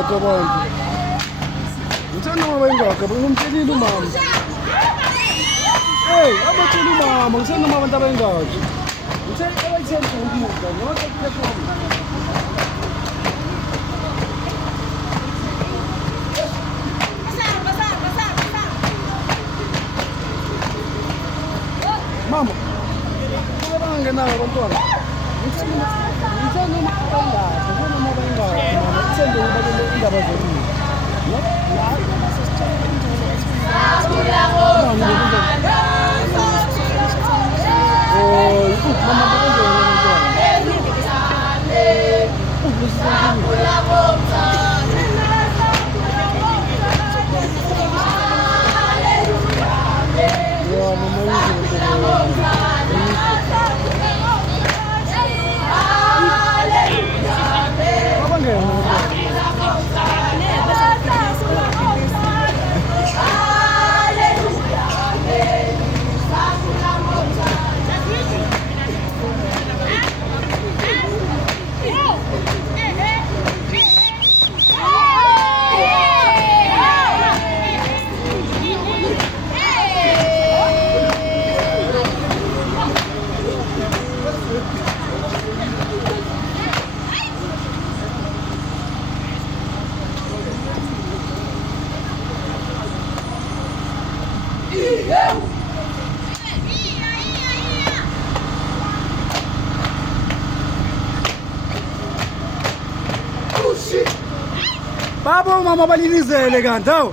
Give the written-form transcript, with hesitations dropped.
ingaga bantu. Ngithanda uma bayingaga, ngumtshelile umama. Hey, abatshela umama, ngithanda uma abantu abayingaga. Ngithanda abayithanda ukudla, nonke kuphepha. Mama, kaya bangenanga abantwana. Ngithanda uma bayingaga, ngithanda uma bayingaga. Mama, ngithanda ukubalula indaba zolimo. Baba mama balilizele kanti awu.